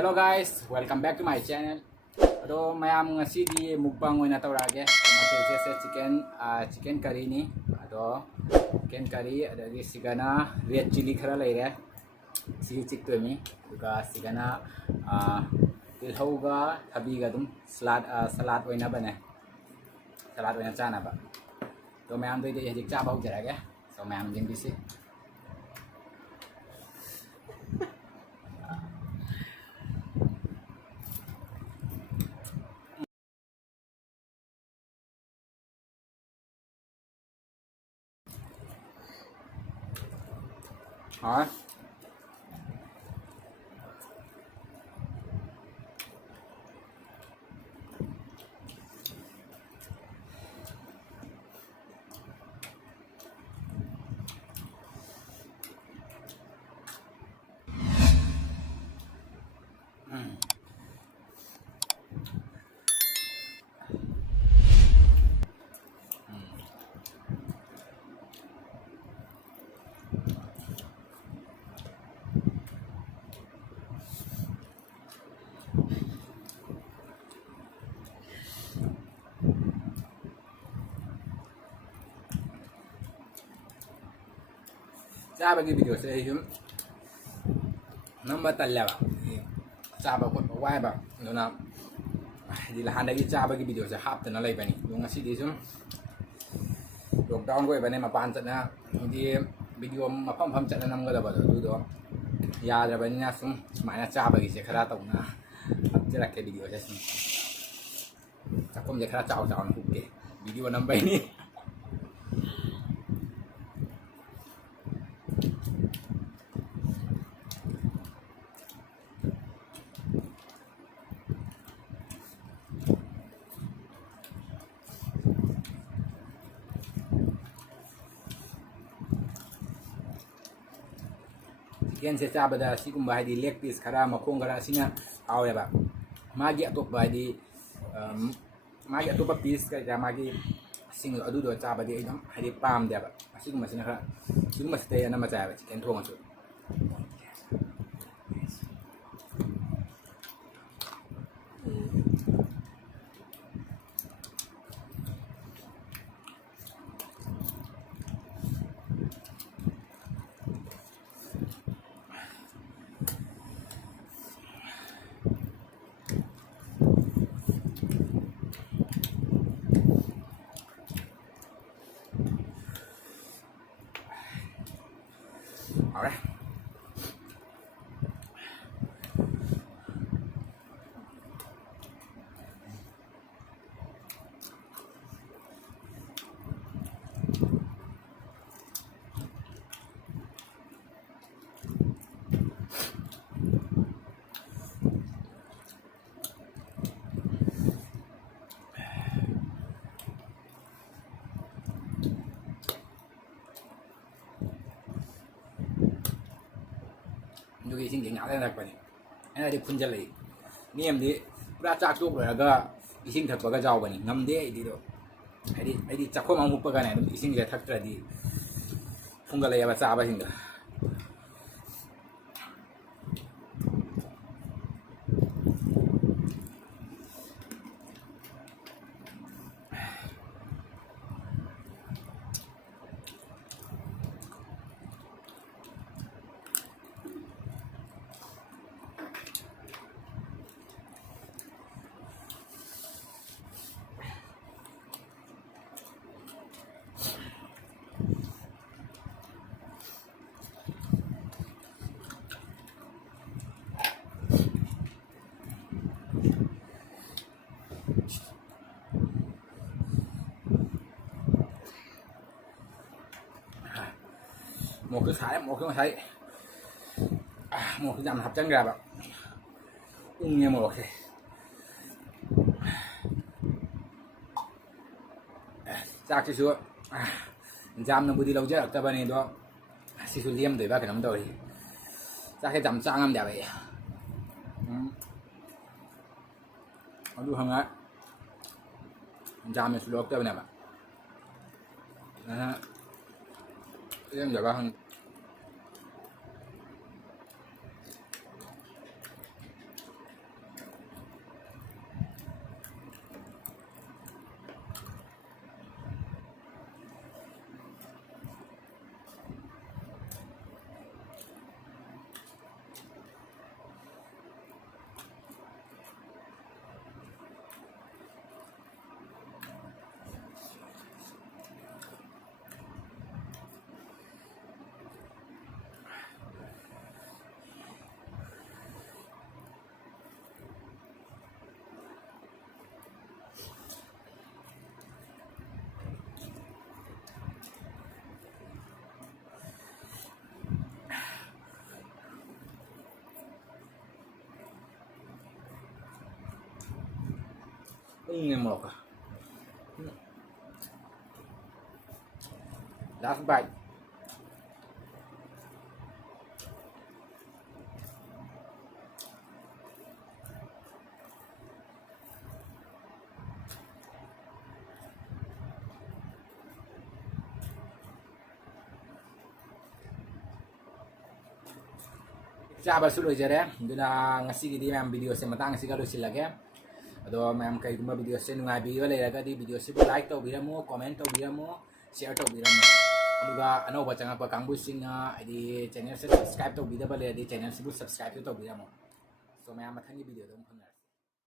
Hello guys, welcome back to my channel. Ado mayam ngasi mukbang oina tawrage. Matese chicken curry ni. Ado chicken curry adagi sigana red chili khara leire. Sigi chikto mi. Duga sigana tilhauga thabiga dum salad oina bane. Salad oina chana ba. To mayam doi hejik cha bau jarage. So mayam jing bisi. Rồi. Bagi video saya itu nambah talya ba chaba ko wai ba dona di lahan lagi bagi video saya hap tana lai bani yung ngasi di sum lockdown ko ibane mapan na di video mapam chatna nam ga ba do ya da bani na sum mana bagi se khara taw na ab jara ke video sa sum chakom je khara chaw na hukke video nam bai ni Yan se chabada sigumba haidi leg piece khara makhong khara sina aweba magi atopba haidi magi atopa piece ka magi sing adu do chabadi idam haidi pam deba sigumba sina khara sigumba stay ana machaba chicken thong chu Alright. Dugi sing ging ala nak pani ana di punjal lai niam di pura chak tuk la ga ising thak ba ga jaw bani ngam de di do ai di chakho ma mu pa ga na ising ga thak tra di fungal ya ba cha ba hinga một cái thái một cái thái một cái dằm hấp chân gà bạn như một cái ra cái số dằm nó bự đi lâu chứ các bạn này đó xí số liêm để ba cái nấm rồi ra cái dằm sang âm đẹp vậy aduh hangat dằm nó số các bạn này bạn em jaga hang ꯎꯪꯉꯦ ꯃꯣꯔꯣꯛꯀ ꯂꯥꯁ ꯕꯥꯏꯠ ꯆꯥꯕꯁꯨ ꯂꯣꯏꯖꯔꯦ ꯑꯗꯨꯅ ꯉꯁꯤꯒꯤꯗꯤ ꯃꯌꯥꯝ ꯚꯤꯗꯤꯑꯣꯁꯦ ꯃꯇꯥꯡ ꯑꯁꯤꯒ ꯂꯣꯏꯁꯤꯜꯂꯒꯦ ꯑꯗꯣ ꯃꯌꯥꯝ ꯀꯩꯒꯨꯝꯕ ꯚꯤꯗꯤꯑꯣꯁꯦ ꯅꯨꯡꯉꯥꯏꯕꯤꯕ ꯂꯩꯔꯒꯗꯤ ꯚꯤꯗꯤꯑꯣꯁꯤꯕꯨ ꯂꯥꯏꯛ ꯇꯧꯕꯤꯔꯝꯃꯨ ꯀꯣꯃꯦꯟ ꯇꯧꯕꯤꯔꯝꯃꯨ ꯁꯤꯌꯔ ꯇꯧꯕꯤꯔꯝꯃꯨ ꯑꯗꯨꯒ ꯑꯅꯧꯕ ꯆꯪꯉꯛꯄ ꯀꯥꯡꯕꯨꯁꯤꯡꯅ ꯍꯥꯏꯗꯤ ꯆꯦꯅꯦꯜꯁꯦ ꯁꯕꯁꯀ꯭ꯔꯥꯏꯕ ꯇꯧꯕꯤꯗꯕ ꯂꯩꯔꯗꯤ ꯆꯦꯅꯦꯜꯁꯤꯕꯨ ꯁꯕꯁꯀ꯭ꯔꯥꯏꯕꯁꯨ ꯇꯧꯕꯤꯔꯝꯃꯨ ꯁꯣ ꯃꯌꯥꯝ ꯃꯊꯪꯒꯤ ꯚꯤꯗꯤꯑꯣꯗ ꯑꯃꯨꯛ ꯐꯪꯅꯔꯦ